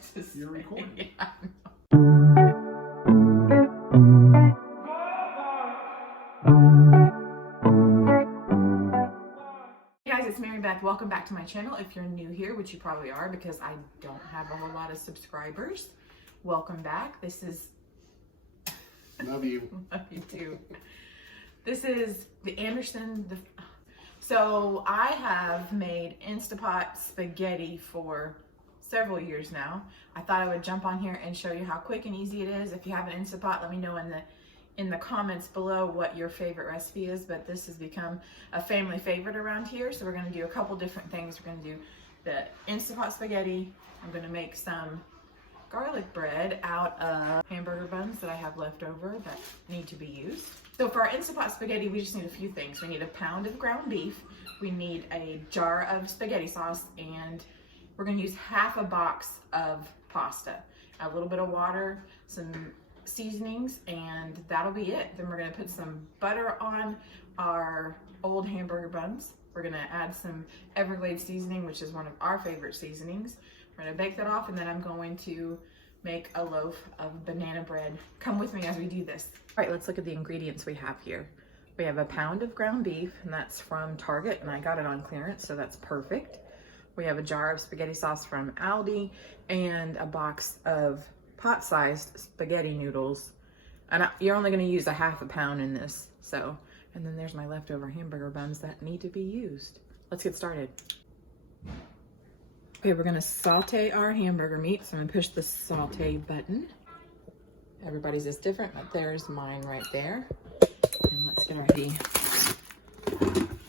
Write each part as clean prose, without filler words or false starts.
to say. You're recording. Yeah, Hey guys, it's Mary Beth. Welcome back to my channel. If you're new here, which you probably are because I don't have a whole lot of subscribers, welcome back. This is Love you. love you too. This is the So I have made Instapot spaghetti for several years now. I thought I would jump on here and show you how quick and easy it is. If you have an Instapot, let me know in the comments below what your favorite recipe is, but this has become a family favorite around here. So we're gonna do a couple different things. We're gonna do the Instapot spaghetti. I'm gonna make some garlic bread out of hamburger buns that I have left over that need to be used. So for our Instapot spaghetti, we just need a few things. We need a pound of ground beef. We need a jar of spaghetti sauce, and we're gonna use half a box of pasta, a little bit of water, some seasonings, and that'll be it. Then we're gonna put some butter on our old hamburger buns. We're gonna add some Everglades seasoning, which is one of our favorite seasonings. We're gonna bake that off, and then I'm going to make a loaf of banana bread. Come with me as we do this. All right, let's look at the ingredients we have here. We have a pound of ground beef, and that's from Target, and I got it on clearance, so that's perfect. We have a jar of spaghetti sauce from Aldi, and a box of pot-sized spaghetti noodles. And you're only gonna use a half a pound in this, so. And then there's my leftover hamburger buns that need to be used. Let's get started. Okay, we're gonna saute our hamburger meat. So I'm gonna push the saute button. Everybody's is different, but there's mine right there. And let's get already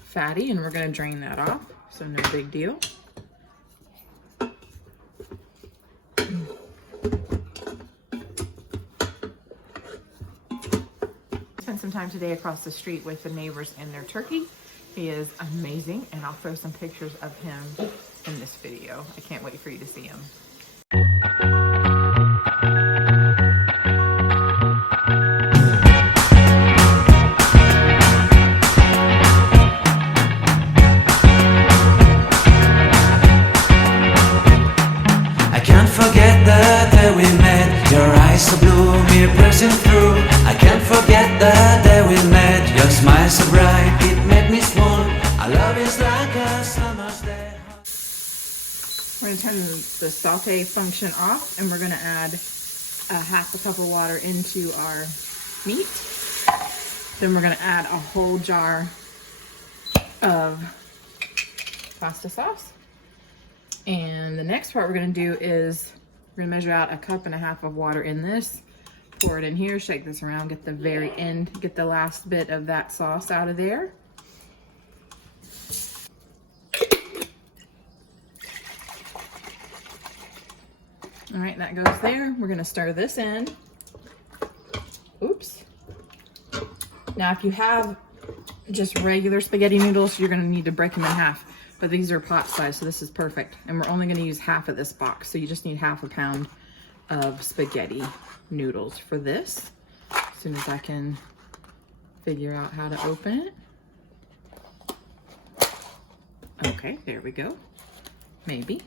fatty, and we're gonna drain that off, so no big deal. Spent some time today across the street with the neighbors and their turkey. He is amazing, and I'll throw some pictures of him in this video. I can't wait for you to see him. I can't forget the day we met. Your eyes so blue, me pressing through. I can't forget the day we met. Your smile so bright, it made me swoon. Our love is like a summer's day. We're gonna turn the saute function off, and we're gonna add a half a cup of water into our meat. Then we're gonna add a whole jar of pasta sauce. And the next part we're gonna do is we're gonna measure out a cup and a half of water in this, pour it in here, shake this around, get the very end, get the last bit of that sauce out of there. All right, that goes there. We're gonna stir this in. Oops. Now, if you have just regular spaghetti noodles, you're gonna need to break them in half. But these are pot size, so this is perfect. And we're only gonna use half of this box, so you just need half a pound of spaghetti noodles for this. As soon as I can figure out how to open it. Okay, there we go. Maybe.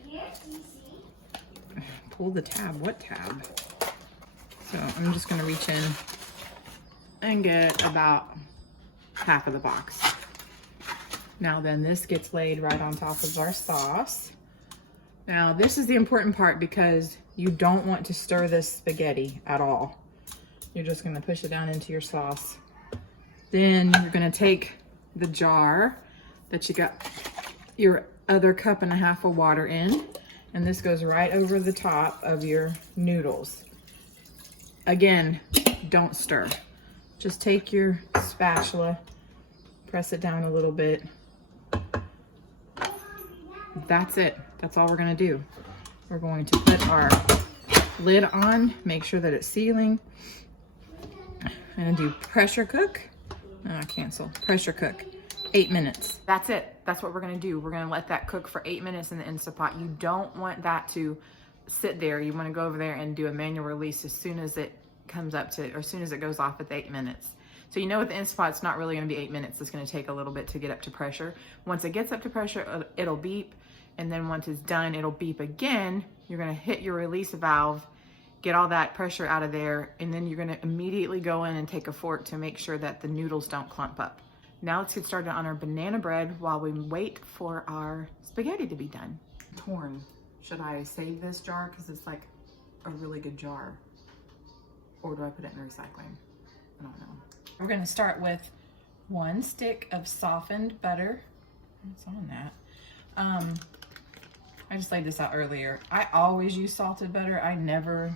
Pull the tab. What tab? So I'm just gonna reach in and get about half of the box. Now then, this gets laid right on top of our sauce. Now this is the important part because you don't want to stir this spaghetti at all. You're just gonna push it down into your sauce. Then you're gonna take the jar that you got your other cup and a half of water in, and this goes right over the top of your noodles. Again, don't stir. Just take your spatula, press it down a little bit. That's it. That's all we're gonna do. We're going to put our lid on, make sure that it's sealing. I'm gonna do pressure cook. Cancel. Pressure cook. 8 minutes. That's it. That's what we're gonna do. We're gonna let that cook for 8 minutes in the Instapot. You don't want that to sit there. You wanna go over there and do a manual release as soon as it comes up to, or as soon as it goes off at the 8 minutes. So you know with the Instapot, it's not really gonna be 8 minutes. It's gonna take a little bit to get up to pressure. Once it gets up to pressure, it'll beep, And then once it's done, it'll beep again. You're gonna hit your release valve, get all that pressure out of there, and then you're gonna immediately go in and take a fork to make sure that the noodles don't clump up. Now let's get started on our banana bread while we wait for our spaghetti to be done. Torn. Should I save this jar? Because it's like a really good jar. Or do I put it in recycling? I don't know. We're gonna start with 1 stick of softened butter. What's on that? I just laid this out earlier. I always use salted butter. I never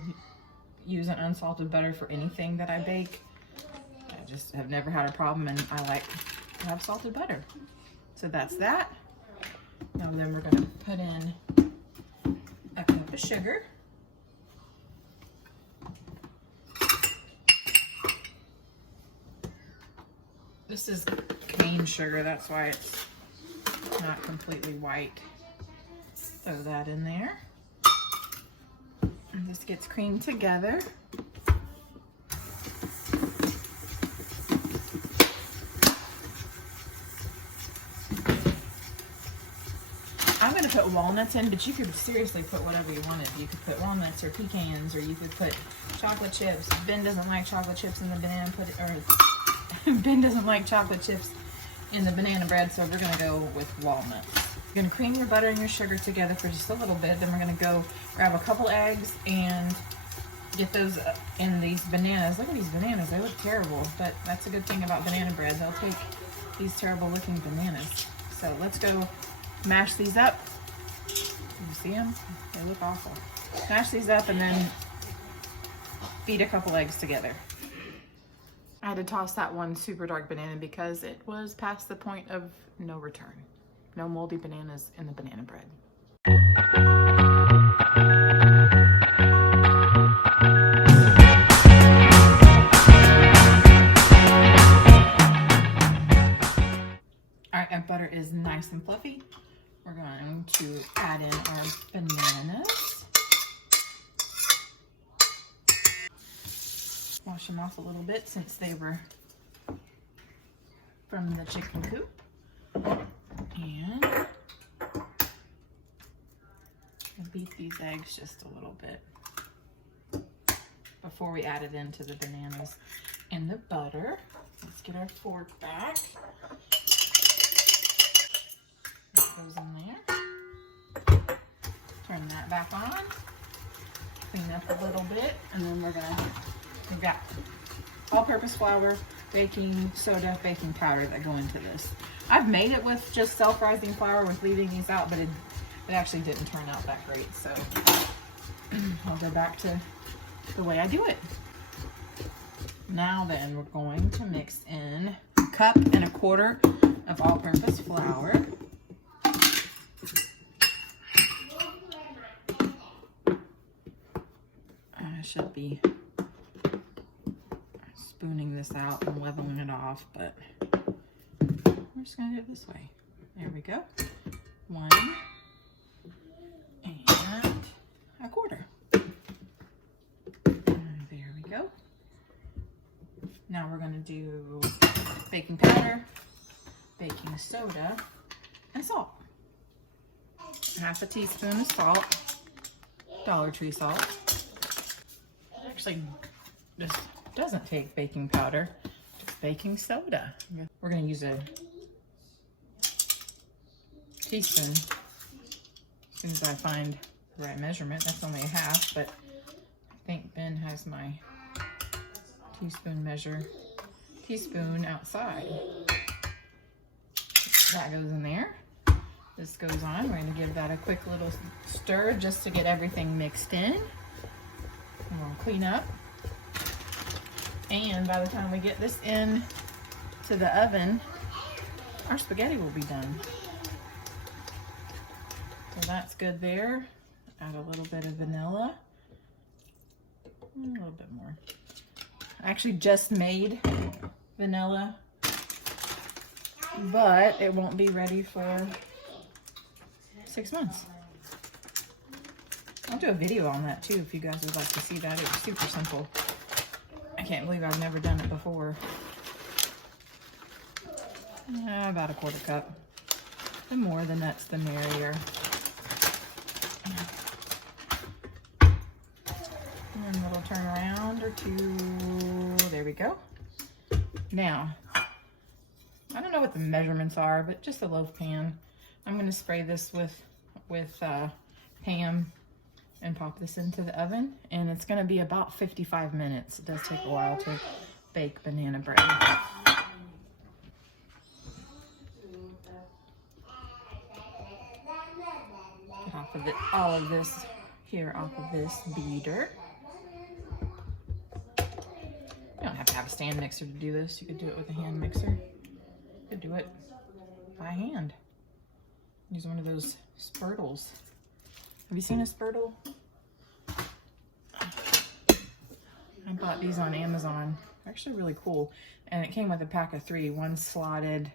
use an unsalted butter for anything that I bake. I just have never had a problem, and I like to have salted butter. So that's that. Now then we're gonna put in a cup of sugar. This is cane sugar, that's why it's not completely white. Throw that in there. And this gets creamed together. I'm gonna put walnuts in, but you could seriously put whatever you wanted. You could put walnuts or pecans, or you could put chocolate chips. Ben doesn't like chocolate chips in the banana Ben doesn't like chocolate chips in the banana bread, so we're gonna go with walnuts. You're gonna cream your butter and your sugar together for just a little bit. Then we're gonna go grab a couple eggs and get those in these bananas. Look at these bananas, they look terrible, but that's a good thing about banana bread. They'll take these terrible looking bananas. So let's go mash these up. You see them? They look awful. Mash these up and then beat a couple eggs together. I had to toss that one super dark banana because it was past the point of no return. No moldy bananas in the banana bread. All right, our butter is nice and fluffy. We're going to add in our bananas. Wash them off a little bit since they were from the chicken coop. And I'll beat these eggs just a little bit before we add it into the bananas and the butter. Let's get our fork back. That goes in there. Turn that back on. Clean up a little bit, and then we've got all-purpose flour, baking soda, baking powder that go into this. I've made it with just self-rising flour with leaving these out, but it actually didn't turn out that great. So I'll go back to the way I do it. Now then, we're going to mix in 1.25 cups of all-purpose flour. I should be spooning this out and leveling it off, but we're just gonna do it this way. There we go. 1 and 1/4. There we go. Now we're gonna do baking powder, baking soda, and salt. 1/2 teaspoon of salt, Dollar Tree salt. Actually, this doesn't take baking powder, just baking soda. We're gonna use a teaspoon as soon as I find the right measurement. That's only 1/2, but I think Ben has my teaspoon outside. That goes in there. This goes on. We're gonna give that a quick little stir just to get everything mixed in. And we'll clean up. And by the time we get this in to the oven, our spaghetti will be done. So that's good there. Add a little bit of vanilla. A little bit more. I actually just made vanilla, but it won't be ready for 6 months. I'll do a video on that too if you guys would like to see that. It's super simple. I can't believe I've never done it before. About 1/4 cup. The more the nuts, the merrier. 2. There we go. Now, I don't know what the measurements are, but just a loaf pan. I'm gonna spray this with Pam and pop this into the oven, and it's gonna be about 55 minutes. It does take a while to bake banana bread. Get off of it, all of this here off of this beater. You don't have to have a stand mixer to do this. You could do it with a hand mixer. You could do it by hand. Use one of those spurtles. Have you seen a spurtle? I bought these on Amazon. They're actually really cool. And it came with a pack of 3. One slotted,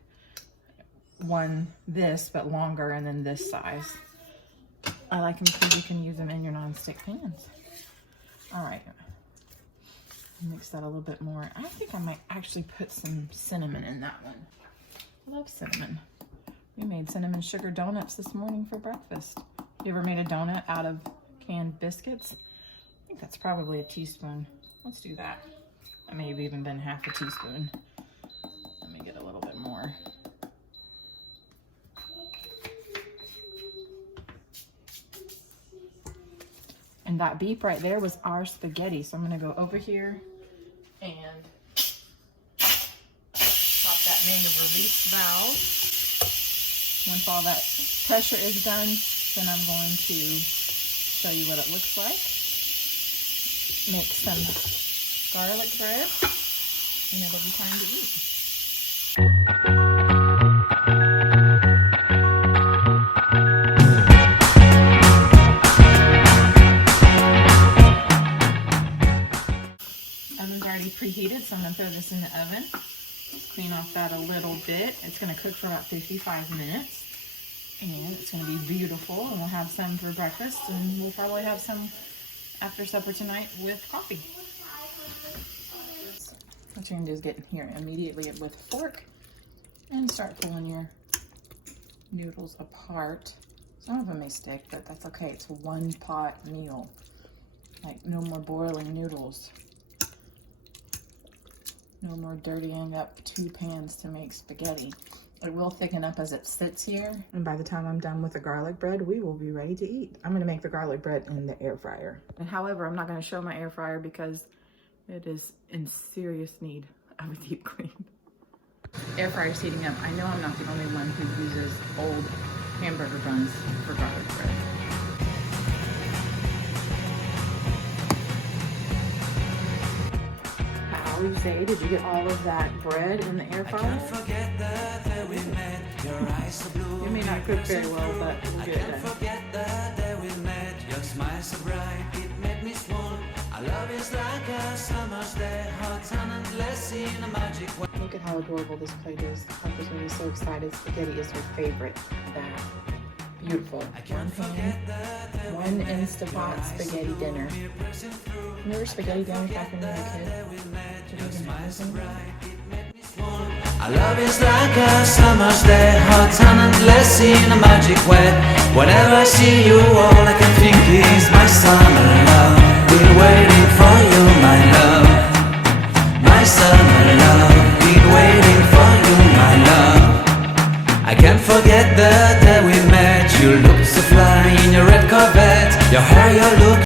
one this, but longer, and then this size. I like them because you can use them in your non-stick pans. All right. Mix that a little bit more. I think I might actually put some cinnamon in that one. I love cinnamon. We made cinnamon sugar donuts this morning for breakfast. You ever made a donut out of canned biscuits? I think that's probably a teaspoon. Let's do that. That may have even been half a teaspoon. Let me get a little bit more. And that beep right there was our spaghetti. So I'm gonna go over here and pop that manual release valve. Once all that pressure is done, then I'm going to show you what it looks like. Make some garlic bread, and it'll be time to eat. Oven's already preheated, so I'm gonna throw this in the oven. Clean off that a little bit. It's gonna cook for about 55 minutes. And it's gonna be beautiful, and we'll have some for breakfast, and we'll probably have some after supper tonight with coffee. What you're gonna do is get here immediately with a fork and start pulling your noodles apart. Some of them may stick, but that's okay. It's a one pot meal. Like, no more boiling noodles. No more dirtying up 2 pans to make spaghetti. It will thicken up as it sits here. And by the time I'm done with the garlic bread, we will be ready to eat. I'm gonna make the garlic bread in the air fryer. And however, I'm not gonna show my air fryer because it is in serious need of a deep clean. Air fryer's heating up. I know I'm not the only one who uses old hamburger buns for garlic bread. How you say, did you get all of that bread in the air fryer? You may not cook very well, but we'll get it done. Look at how adorable this plate is. Harper's gonna be so excited. Spaghetti is her favorite. That beautiful. One pan, one Instapot spaghetti dinner. Remember spaghetti dinner back when you were a kid? Our love is like a summer's day, hot and endless in a magic way. Whenever I see you, all I can think is my summer love. Been waiting for you, my love. My summer love. Been waiting for you, my love. I can't forget the day we met. You looked so fly in your red Corvette. Your hair, your look.